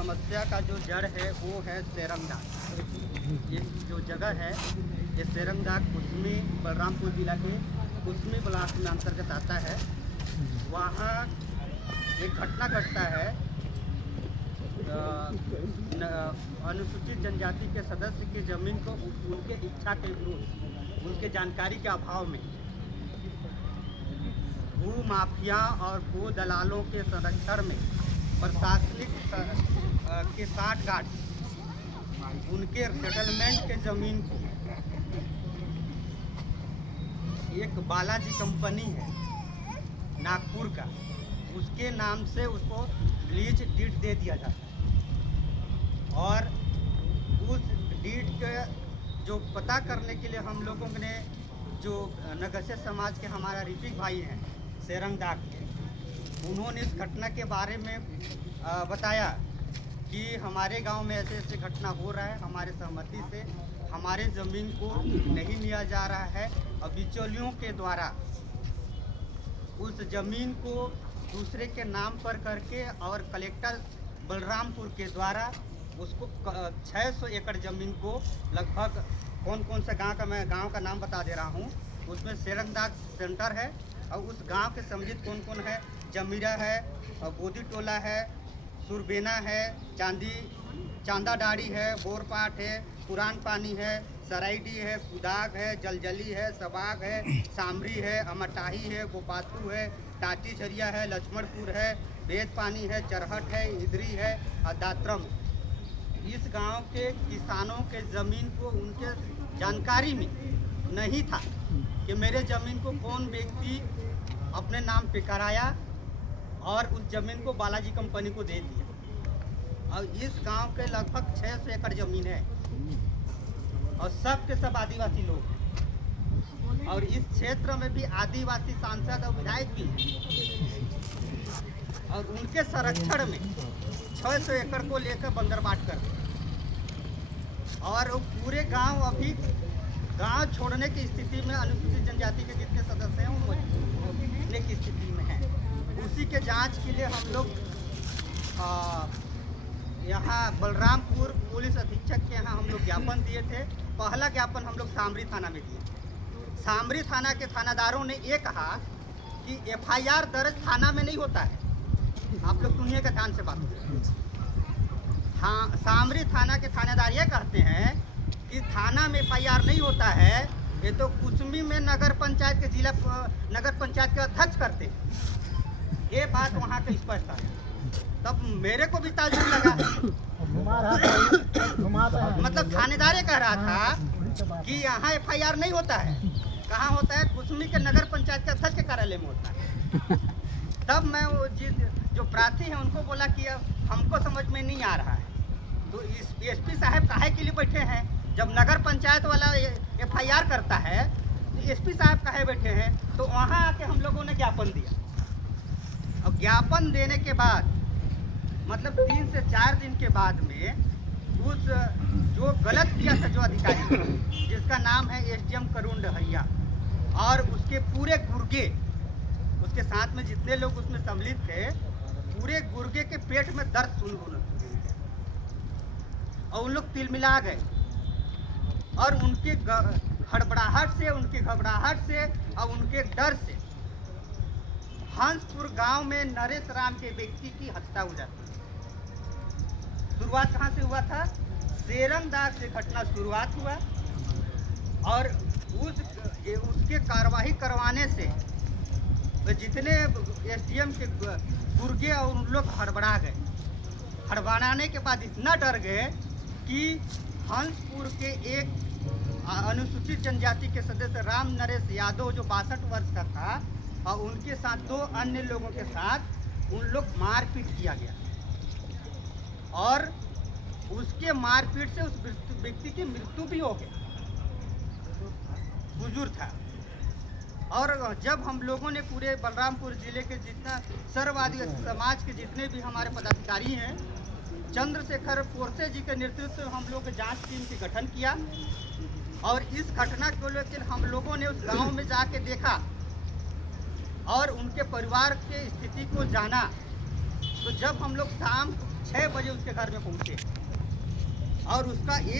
समस्या का जो जड़ है वो है सेरंगदाग। ये जो जगह है ये सेरंगदाग कुसमी बलरामपुर जिला के कुसमी ब्लॉक में अंतर्गत आता है। वहाँ एक घटना घटता है, अनुसूचित जनजाति के सदस्य की जमीन को उनके इच्छा के विरुद्ध, उनके जानकारी के अभाव में भू माफिया और भू दलालों के संरक्षण में प्रशासनिक के साठगांठ उनके सेटलमेंट के जमीन को एक बालाजी कंपनी है नागपुर का, उसके नाम से उसको लीज डीड दे दिया जाता है। और उस डीड के जो पता करने के लिए हम लोगों ने जो नगस्य समाज के हमारा ऋतिक भाई हैं सेरंगदाग के, उन्होंने इस घटना के बारे में बताया कि हमारे गांव में ऐसे ऐसे घटना हो रहा है, हमारे सहमति से हमारे ज़मीन को नहीं लिया जा रहा है और बिचौलियों के द्वारा उस ज़मीन को दूसरे के नाम पर करके और कलेक्टर बलरामपुर के द्वारा उसको 600 एकड़ ज़मीन को लगभग कौन कौन सा गांव का, मैं गांव का नाम बता दे रहा हूं, उसमें सेरंगदाग सेंटर है और उस गांव के सम्मिलित कौन कौन है, जमीरा है, बोदी टोला है, सुरबेना है, चांदाडाड़ी है, बोरपाट है, पुरान पानी है, सराइडी है, कुदाग है, जलजली है, सबाग है, सामरी है, अमटाही है, गोपातू है, टाटी झरिया है, लक्ष्मणपुर है, बेद पानी है, चरहट है, इदरी है और दात्रम। इस गांव के किसानों के ज़मीन को उनके जानकारी में नहीं था कि मेरे ज़मीन को कौन व्यक्ति अपने नाम पे कराया और उस ज़मीन को बालाजी कंपनी को दे दिया। और इस गांव के लगभग 600 एकड़ ज़मीन है और सब के सब आदिवासी लोग हैं और इस क्षेत्र में भी आदिवासी सांसद और विधायक भी हैं और उनके संरक्षण में 600 एकड़ को लेकर बंदरबाट कर दिया। और पूरे गांव अभी गांव छोड़ने की स्थिति में अनुसूचित जनजाति के जितने सदस्य हैं वो छोड़ने की स्थिति में हैं। उसी के जांच के लिए हम लोग यहाँ बलरामपुर पुलिस अधीक्षक के यहाँ हम लोग ज्ञापन दिए थे। पहला ज्ञापन हम लोग सामरी थाना में दिए। सामरी थाना के थानादारों ने ये कहा कि FIR दर्ज थाना में नहीं होता है। आप लोग सुनिएगा ध्यान से बात। हाँ, सामरी थाना के थानेदार ये कहते हैं कि थाना में FIR नहीं होता है, ये तो कुसमी में नगर पंचायत के जिला नगर पंचायत के अध्यक्ष करते हैं। ये बात वहाँ का स्पष्ट है। तब मेरे को भी ताज्जुब लगा, मतलब थानेदार कह रहा था कि यहाँ FIR नहीं होता है। कहाँ होता है? कुसमी के नगर पंचायत के अध्यक्ष के कार्यालय में होता है। तब मैं वो जो प्रार्थी हैं उनको बोला कि हमको समझ में नहीं आ रहा है, तो SP साहब काहे के लिए बैठे हैं? जब नगर पंचायत वाला FIR करता है तो SP साहब काहे बैठे हैं? तो वहाँ आके हम लोगों ने ज्ञापन दिया और ज्ञापन देने के बाद मतलब 3 से 4 दिन के बाद में उस जो गलत किया था जो अधिकारी, जिसका नाम है SDM करुण डहरिया और उसके पूरे गुर्गे, उसके साथ में जितने लोग उसमें सम्मिलित थे, पूरे गुर्गे के पेट में दर्द शुरू होने और उन लोग तिलमिला गए और उनके हड़बड़ाहट से, उनकी घबराहट से और उनके डर से हंसपुर गांव में नरेश राम के व्यक्ति की हत्या हो जाती है। शुरुआत कहाँ से हुआ था? सेरंगदाग से घटना शुरुआत हुआ और उसके कार्रवाई करवाने से जितने SDM के गुर्गे और उन लोग हड़बड़ा गए। हड़बड़ाने के बाद इतना डर गए कि हंसपुर के एक अनुसूचित जनजाति के सदस्य राम नरेश यादव जो 62 वर्ष का था और उनके साथ 2 अन्य लोगों के साथ उन लोग मारपीट किया गया और उसके मारपीट से उस व्यक्ति की मृत्यु भी हो गई। बुजुर्ग था। और जब हम लोगों ने पूरे बलरामपुर जिले के जितना सर्ववादी समाज के जितने भी हमारे पदाधिकारी हैं, चंद्रशेखर पोरसे जी के नेतृत्व में हम लोग जांच टीम की गठन किया और इस घटना को लेकर हम लोगों ने उस गांव में जाके देखा और उनके परिवार के स्थिति को जाना। तो जब हम लोग शाम 6 बजे उसके घर में पहुंचे और उसका एक